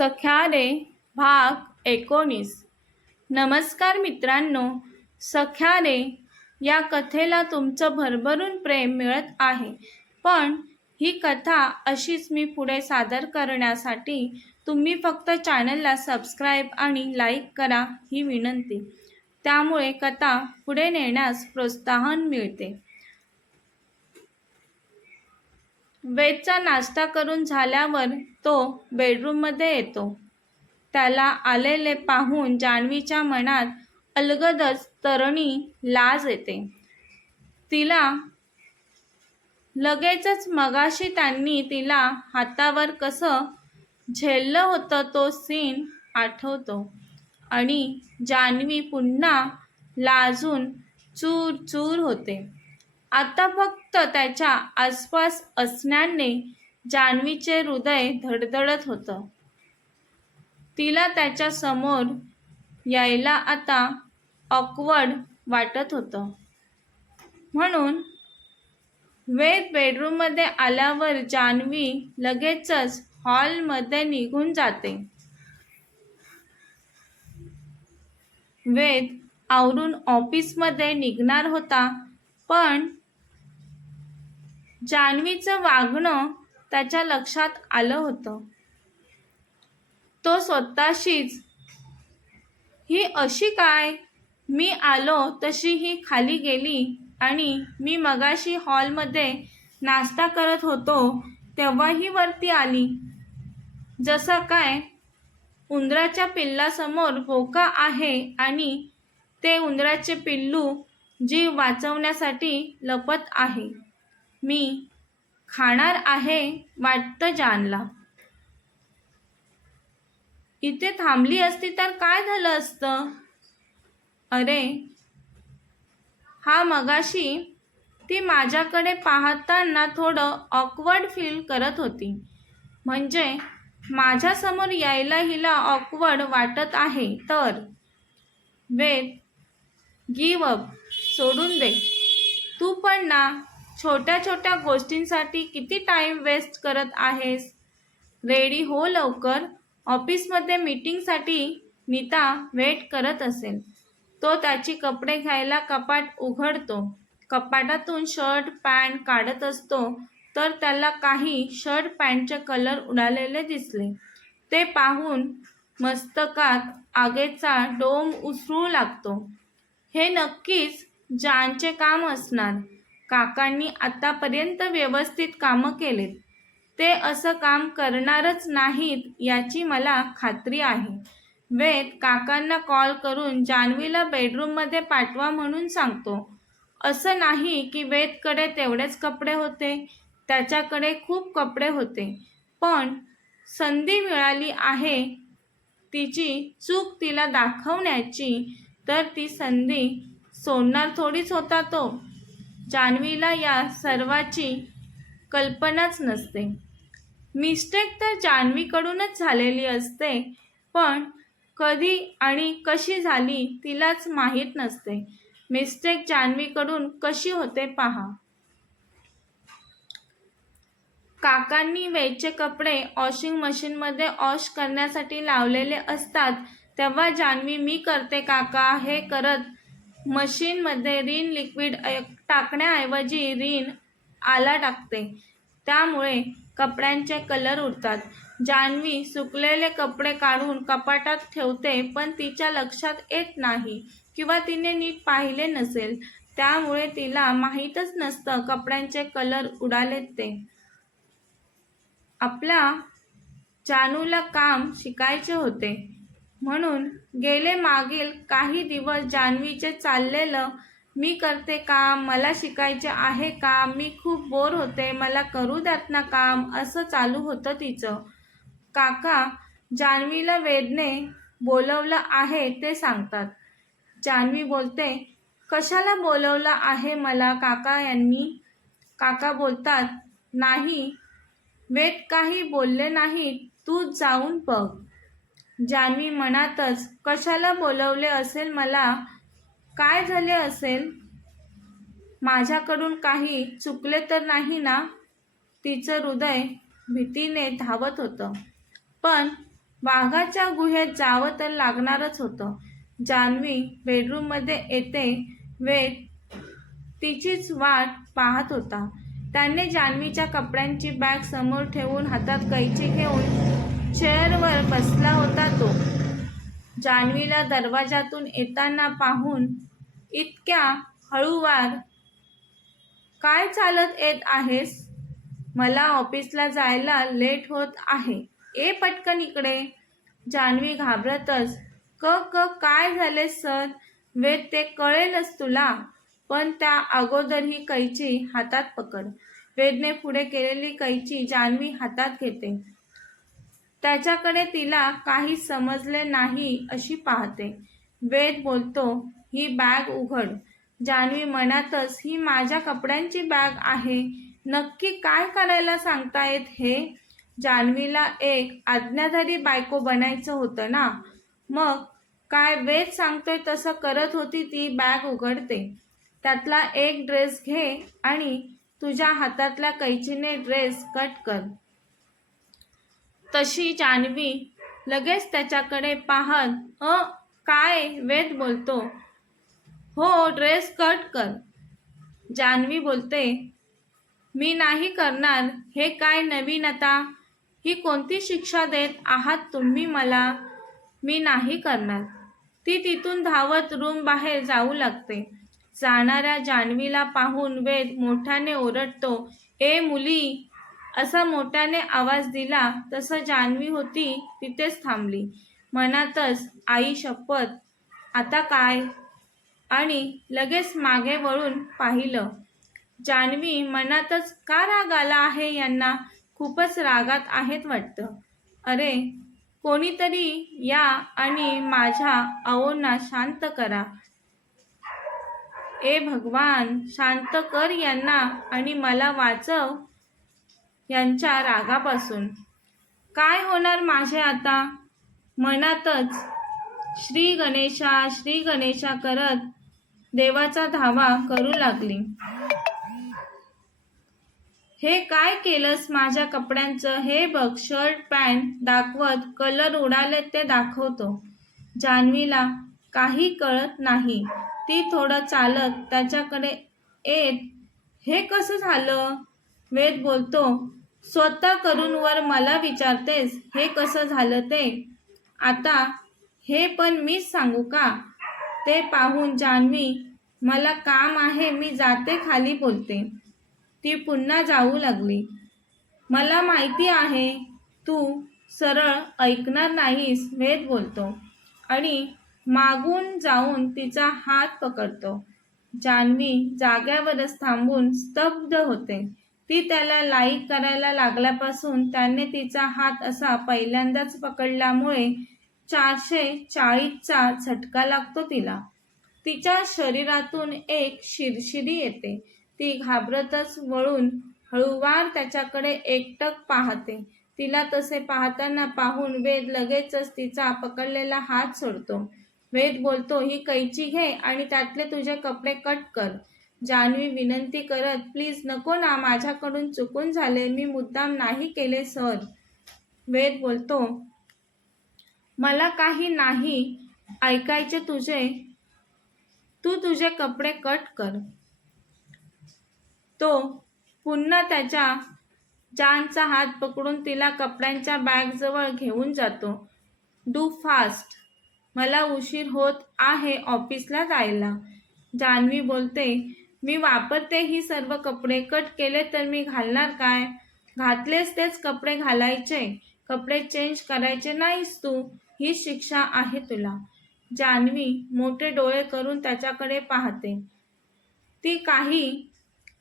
सख्यारे भाग एकोणीस. नमस्कार मित्रांनो सख्यारे या कथेला तुमचं भरभरून प्रेम मिळत आहे. पण ही कथा अशीच मी पुढे सादर करण्यासाठी तुम्ही फक्त चॅनलला सबस्क्राईब आणि लाईक करा ही विनंती. त्यामुळे कथा पुढे नेण्यास प्रोत्साहन मिळते. वेदचा नाश्ता करून झाल्यावर तो बेडरूममध्ये येतो. त्याला आलेले पाहून जान्हवीच्या मनात अलगदच तरणी लाज येते. तिला लगेचच मगाशी त्यांनी तिला हातावर कसं झेललं होतं तो सीन आठवतो आणि जान्हवी पुन्हा लाजून चूर चूर होते. आता फक्त त्याच्या आसपास असण्याने जान्हवीचे हृदय धडधडत होतं. तिला त्याच्यासमोर यायला आता ऑकवर्ड वाटत होतं. म्हणून वेद बेडरूममध्ये आल्यावर जान्हवी लगेचच हॉलमध्ये निघून जाते. वेद आवरून ऑफिसमध्ये निघणार होता पण जान्हवीचं वागणं त्याच्या लक्षात आलं होतं. तो स्वतःशीच ही अशी काय? मी आलो तशी ही खाली गेली आणि मी मगाशी हॉलमध्ये नाश्ता करत होतो तेव्हा ही वरती आली. जसं काय उंदराच्या पिल्लासमोर बोका आहे आणि ते उंदराचे पिल्लू जीव वाचवण्यासाठी लपत आहे. मी खाणार आहे वाटतं जानला. इथे थांबली असती तर काय झालं असतं? अरे हा मगाशी ती माझ्याकडे पाहताना थोडं ऑकवर्ड फील करत होती. म्हणजे माझ्यासमोर यायला हिला ऑकवर्ड वाटत आहे. तर वेद गिव अप सोडून दे. तू पण ना छोट्या छोट्या गोष्टींसाठी किती टाईम वेस्ट करत आहेस? रेडी हो लवकर? ऑफिसमध्ये मीटिंगसाठी नीता वेट करत असेल. तो त्याची कपडे घ्यायला कपाट उघडतो. कपाटातून शर्ट पॅन्ट काढत असतो तर त्याला काही शर्ट पॅन्टचे कलर उडालेले दिसले. ते पाहून मस्तकात आगेचा डोम उसळू लागतो. हे नक्कीच जानचे काम असणार. काकांनी आतापर्यंत व्यवस्थित कामं केलेत. ते असं काम करणारच नाहीत याची मला खात्री आहे. वेद काकांना कॉल करून जान्हवीला बेडरूममध्ये पाठवा म्हणून सांगतो. असं नाही की वेदकडे तेवढेच कपडे होते. त्याच्याकडे खूप कपडे होते. पण संधी मिळाली आहे. तिची चूक तिला दाखवण्याची तर ती संधी सोडणार थोडीच होता तो. जान्हवीला या सर्वाची कल्पनाच नसते. मिस्टेक तर जान्हवीकडूनच झालेली असते पण कधी आणि कशी झाली तिलाच माहीत नसते. मिस्टेक जान्हवीकडून कशी होते पहा. काकांनी वेचे कपडे वॉशिंग मशीनमध्ये वॉश करण्यासाठी लावलेले असतात तेव्हा जान्हवी मी करते काका हे करत मशीनमध्ये रिन लिक्विड टाकण्याऐवजी रिन आला टाकते. त्यामुळे कपड्यांचे कलर उडतात. जान्हवी सुकलेले कपडे काढून कपाटात ठेवते पण तिच्या लक्षात येत नाही किंवा तिने नीट पाहिले नसेल. त्यामुळे तिला माहीतच नसतं कपड्यांचे कलर उडालेत ते. आपल्या जानूला काम शिकायचे होते. म्हणून गेले मागील काही दिवस जान्हवीचे चाललेलं मी करते काम मला शिकायचे आहे काम मी खूप बोर होते मला करू द्यात ना काम असं चालू होतं तिचं. काका जान्हवीला वेदने बोलवलं आहे ते सांगतात. जान्हवी बोलते कशाला बोलवलं आहे मला? काका यांनी काका बोलतात नाही वेद काही बोलले नाही तू जाऊन बघ. जान्हवी मनातच कशाला बोलवले असेल मला? काय झाले असेल? माझ्याकडून काही चुकले तर नाही ना? तिचं हृदय भीतीने धावत होतं. पण वाघाच्या गुहेत जावं तर लागणारच होतं. जान्हवी बेडरूममध्ये येते वेद तिचीच वाट पाहत होता. त्याने जान्हवीच्या कपड्यांची बॅग समोर ठेवून हातात कैची घेऊन चेअरवर बसला होता तो. जान्हवीला दरवाजातून येताना पाहून इतक्या हळूवार काय चालत येत आहेस? मला ऑफिसला जायला लेट होत आहे. ए पटकन इकडे. जान्हवी घाबरतच क क काय झाले सर? वेद ते कळेलच तुला. पण त्या अगोदर ही कैची हातात पकड. वेदने पुढे केलेली कैची जान्हवी हातात घेते. त्याच्याकडे तिला काही समजले नाही अशी पाहते. वेद बोलतो ही बॅग उघड. जान्हवी मनातच ही माझ्या कपड्यांची बॅग आहे. नक्की काय करायला सांगतायत हे? जान्हवीला एक आज्ञाधारी बायको बनायचं होतं ना? मग काय वेद सांगतोय तसं करत होती ती बॅग उघडते. त्यातला एक ड्रेस घे आणि तुझ्या हातातल्या कैचीने ड्रेस कट कर. तशी जान्हवी लगेच त्याच्याकडे पाहत अ काय वेद बोलतो? हो ड्रेस कट कर. जान्हवी बोलते मी नाही करणार हे काय नवीन आता? ही कोणती शिक्षा देत आहात तुम्ही मला? मी नाही करणार. ती तिथून धावत रूम बाहेर जाऊ लागते. जाणाऱ्या जान्हवीला पाहून वेद मोठ्याने ओरडतो ए मुली असा मोठ्याने आवाज दिला तसं जान्हवी होती तिथेच थांबली. मनातच आई शपथ आता काय? आणि लगेच मागे वळून पाहिलं. जान्हवी मनातच का राग आला आहे यांना? खूपच रागात आहेत वाटतं. अरे कोणीतरी या आणि माझ्या अवोंना शांत करा. ए भगवान शांत कर यांना आणि मला वाचव. यांच्या रागापासून. काय होणार माझे आता? मनातच श्री गणेशा श्री गणेशा करत देवाचा धावा करू लागली. हे काय केलंस माझ्या कपड्यांचं? हे बघ शर्ट पॅन्ट दाखवत कलर उडाले ते दाखवतो. जान्हवीला काही कळत नाही. ती थोडं चालत त्याच्याकडे येत हे कसं झालं? वेद बोलतो स्वतः करून वर मला विचारतेस हे कसं झालं ते? आता हे पण मीच सांगू का? ते पाहून जान्हवी मला काम आहे मी जाते खाली बोलते. ती पुन्हा जाऊ लागली. मला माहिती आहे तू सरळ ऐकणार नाहीस वेद बोलतो. आणि मागून जाऊन तिचा हात पकडतो. जान्हवी जाग्यावरच थांबून स्तब्ध होते. ती त्याला लाईक करायला लागल्यापासून त्याने तिचा हात असा पहिल्यांदाच पकडल्यामुळे चारशे चाळीसचा झटका लागतो तिला. तिच्या शरीरातून एक शिरशिरी येते. ती घाबरतच वळून हळूवार त्याच्याकडे एकटक पाहते. तिला तसे पाहताना पाहून वेद लगेचच तिचा पकडलेला हात सोडतो. वेद बोलतो ही कैची घे आणि त्यातले तुझे कपडे कट कर. जान्हवी विनंती करत प्लीज नको ना माझ्याकडून चुकून झाले मी मुद्दाम नाही केले सर. वेद बोलतो मला काही नाही ऐकायचे तुझे तू तुझे कपडे कट कर. तो पुन्हा त्याच्या जानचा हात पकडून तिला कपड्यांच्या बॅगजवळ घेऊन जातो. डू फास्ट मला उशीर होत आहे ऑफिसला जायला. जान्हवी बोलते मी वापरते ही सर्व कपडे. कट केले तर मी घालणार काय? घातलेच तेच कपडे घालायचे. कपडे चेंज करायचे नाहीस तू. ही शिक्षा आहे तुला. जान्हवी मोठे डोळे करून त्याच्याकडे पाहते. ती काही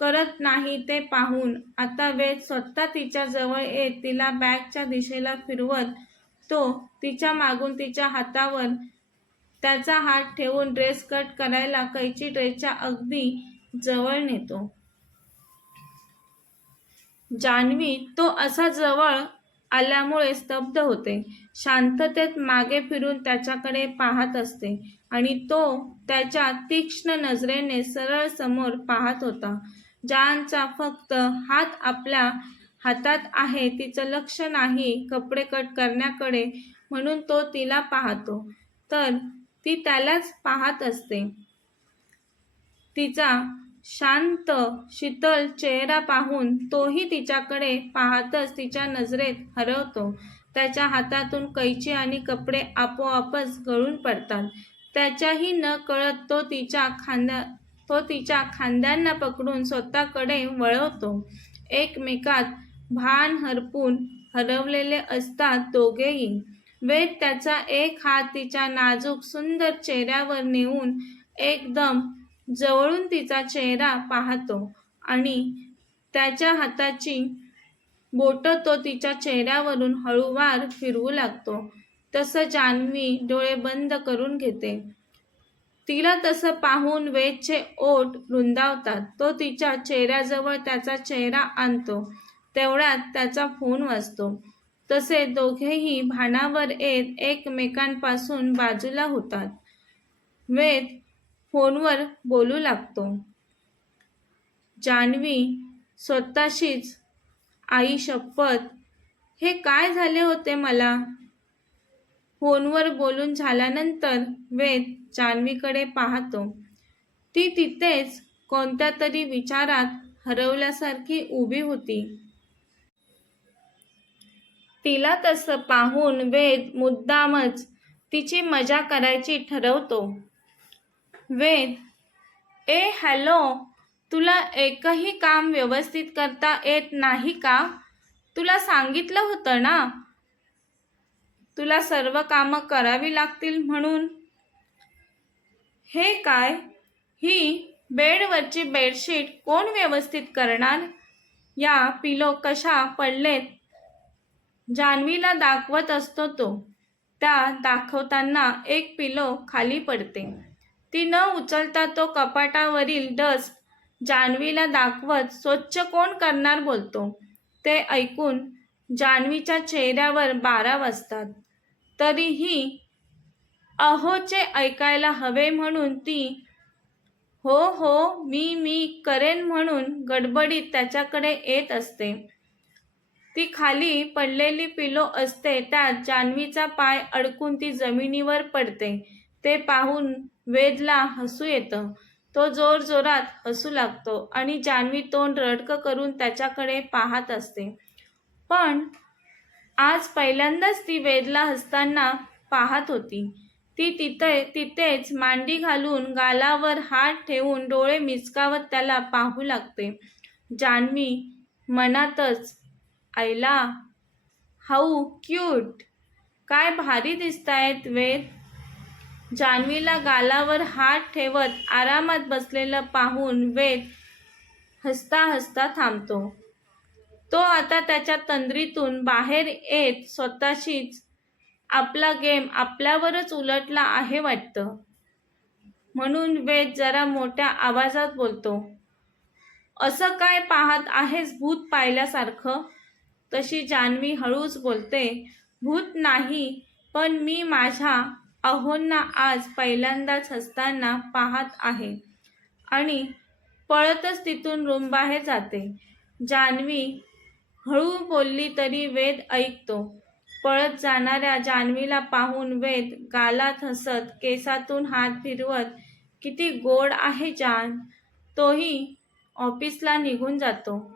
करत नाही ते पाहून. आता वेद स्वतः तिच्या जवळ येत तिला बॅगच्या दिशेला फिरवत. तो तिच्या मागून तिच्या हातावर त्याचा हात ठेवून ड्रेस कट करायला कैची ड्रेसच्या अगदी जवळ नेतो. जान्हवी तो असा जवळ आल्यामुळे स्तब्ध होते. शांततेत मागे फिरून त्याच्याकडे पाहत असते आणि तो त्याच्या तीक्ष्ण नजरेने सरळ समोर पाहत होता. जानचा फक्त हात आपल्या हातात आहे तिचं लक्ष नाही कपडे कट करण्याकडे म्हणून तो तिला पाहतो. तर ती त्यालाच पाहत असते. तिचा शांत शीतल चेहरा पाहून तोही तिच्याकडे पाहतच तिच्या नजरेत हरवतो. त्याच्या हातातून कैची आणि कपडे आपोआपच गळून पडतात. त्याच्याही न कळत तो तिच्या खांद्या तो तिच्या खांद्यांना पकडून स्वतःकडे वळवतो. एकमेकात भान हरपून हरवलेले असतात दोघेही. वेद त्याचा एक हात तिच्या नाजूक सुंदर चेहऱ्यावर नेऊन एकदम जवळून तिचा चेहरा पाहतो आणि त्याच्या हाताची बोटं तो तिच्या चेहऱ्यावरून हळूवार फिरवू लागतो. तसं जान्हवी डोळे बंद करून घेते. तिला तसं पाहून वेदचे ओठ रुंदावतात. तो तिच्या चेहऱ्याजवळ त्याचा चेहरा आणतो. तेवढ्यात त्याचा फोन वाजतो. तसे दोघेही भानावर येत एकमेकांपासून बाजूला होतात. वेद फोनवर बोलू लागतो. जान्हवी स्वतःशीच आई शपथ हे काय झाले होते मला? फोनवर बोलून झाल्यानंतर वेद जान्हवीकडे पाहतो. ती तिथेच कोणत्या तरी विचारात हरवल्यासारखी उभी होती. तिला तसं पाहून वेद मुद्दामच तिची मजा करायची ठरवतो. वेद ए हॅलो तुला एकही काम व्यवस्थित करता येत नाही का? तुला सांगितलं होतं ना? तुला सर्व कामं करावी लागतील म्हणून? हे काय? ही बेडवरची बेडशीट कोण व्यवस्थित करणार? या पिलो कशा पडलेत? जान्हवीला दाखवत असतो तो. त्या दाखवताना एक पिलो खाली पडते. ती न उचलता तो कपाटावरील डस्ट जान्हवीला दाखवत स्वच्छ कोण करणार? बोलतो. ते ऐकून जान्हवीच्या चेहऱ्यावर बारा वाजतात. तरीही अहोचे ऐकायला हवे म्हणून ती हो हो मी मी करेन म्हणून गडबडीत त्याच्याकडे येत असते. ती खाली पडलेली पिलो असते त्यात जान्हवीचा पाय अडकून ती जमिनीवर पडते. ते पाहून वेदला हसू येतं. तो जोरजोरात हसू लागतो आणि जान्हवी तोंड रडकं करून त्याच्याकडे पाहत असते. पण आज पहिल्यांदाच ती वेदला हसताना पाहत होती. ती तिथे तिथेच मांडी घालून गालावर हात ठेवून डोळे मिचकावत त्याला पाहू लागते. जान्हवी मनातच आईला हाऊ क्यूट! काय भारी दिसतायत वेद. जान्हवीला गालावर हात ठेवत आरामात बसलेलं पाहून वेद हसता हसता थांबतो. तो आता त्याच्या तंद्रीतून बाहेर येत स्वतःशीच आपला गेम आपल्यावरच उलटला आहे वाटतं. म्हणून वेद जरा मोठ्या आवाजात बोलतो असं काय पाहत आहेस भूत पाहिल्यासारखं? तशी जान्हवी हळूच बोलते भूत नाही पण मी माझ्या अहोंना आज पहिल्यांदाच हसताना पाहत आहे. आणि पळतच तिथून रूमबाहेर जाते. जान्हवी हळू बोलली तरी वेद ऐकतो. पळत जाणाऱ्या जान्हवीला पाहून वेद गालात हसत केसातून हात फिरवत किती गोड आहे जान. तोही ऑफिसला निघून जातो.